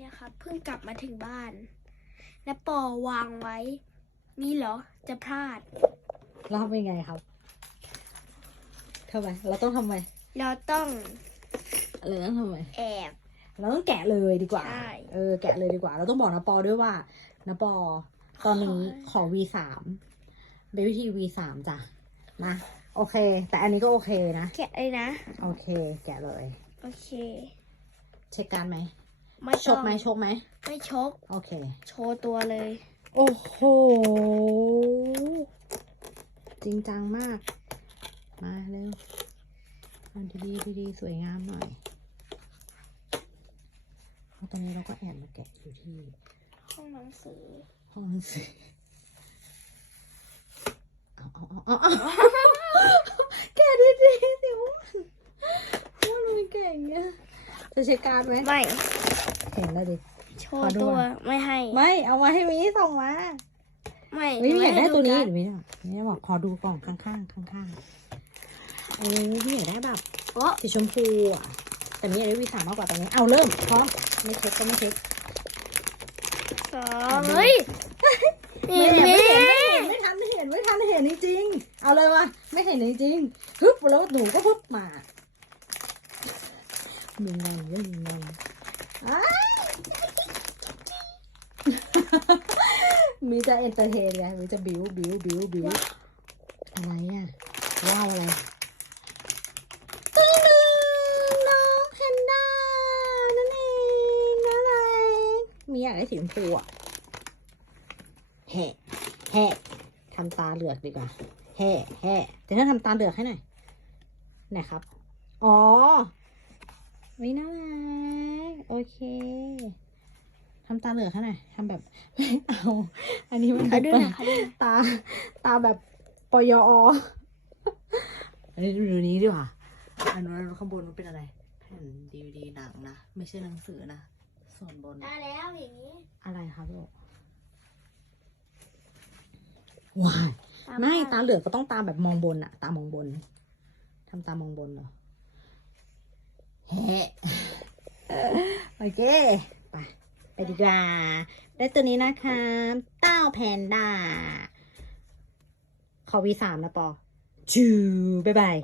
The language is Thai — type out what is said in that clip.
นี่นะครับเพิ่งกลับมาถึงบ้าน แล้วปอวางไว้ นี่เหรอจะพลาด เราทำยังไงครับทำไมเราต้องทำไมเราต้องเราต้องทำไมแอบเราต้องแกะเลยดีกว่า ใช่ เออแกะเลยดีกว่า เราต้องบอกนะปอด้วยว่านะปอตอนนี้ขอ V สามเบบี้ที V สามจ้ะมาโอเค แต่อันนี้ก็โอเคนะ แกะเลยนะ โอเค แกะเลย โอเค เช็คการดไหม ไม่ชต้อกงไหมชกไหมไม่ชก โอเค โชว์ตัวเลย โอ้โห จริงจังมาก มาเร็วเอาดีๆดีๆสวยงามหน่อยเพราะตอนนี้เราก็แอบมาแกะอยู่ที่ ห้องหนังสือ ห้องหนังสือเอาเอาเอาเอาเอาแกะดีๆสิว่าว่ามันเก่งเนี่ย จะเช็คการดไหมไม่เห็นแล้วดิ โชขอว์ดูตัวก่อนไม่ให้ ไม่ เอามาให้มีส่งมาไม่ไม่ไม่อยากได้ให้ตัวนี้การ์ดหรือไม่ได้ไม่ได้บอกขอดูกล่องข้างๆข้างๆโอ้พี่อยากได้แบบโอ้สีชมพูอะแต่มีอะไรวีสามมากกว่าตรงนี้เอาเริ่มพร้อมไม่เช็คก็ไม่เช็ค สองเฮ้ยไม่มีเห็นมีไม่เห็นไม่เห็นไม่ทันเห็นไม่ทันเห็นจริงๆ เอาเลยวะไม่เห็นจริงๆฮึบแล้วหนูก็พุบมา มีงานเยอะมีงานอ้ายมีจะเอนเตอร์เทนไงมีจะบิวบิวบิวบิวอะไรอะว้าวอะไรตึ้งนึงน้องแพนด้านั่นเองน่ารักมีอยากได้สีชมพูอะแห่แห่ทำตาเหลือกดีกว่าแห่แห่เดี๋ยวถ้าทำตาเหลือกให้หน่อยไหนครับ อ๋อ วิน่ารักโอเคทำตาเหลือกให้หน่อยทำแบบไม่เอา อันนี้มันขอดูหน่อยขอดูหน่อยตา ตาแบบปยออันนี้ดูนี้ดีกว่าอันนั้นข้างบนมันเป็นอะไรแผ่นดีวดีหนังนะ ไม่ใช่หนังสือนะ ส่วนบน ได้แล้วอย่างนี้ อะไรครับลูกว้ายไม่ตาเหลือกก็ต้องตาแบบมองบนอะตามองบนทำตามองบนเหรอแฮะ โอเค ไป ไปดีกว่า ได้ตัวนี้นะคะเต้าแพนด้า ขอวีสามนะปอจูบ๊ายบาย